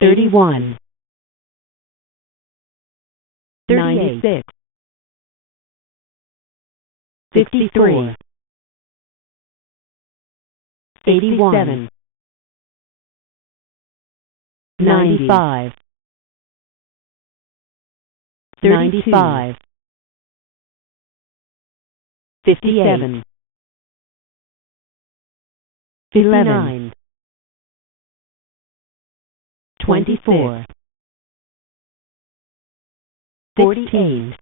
31, 96, 53, 87, 95, 35, 57, 59, 24, 16,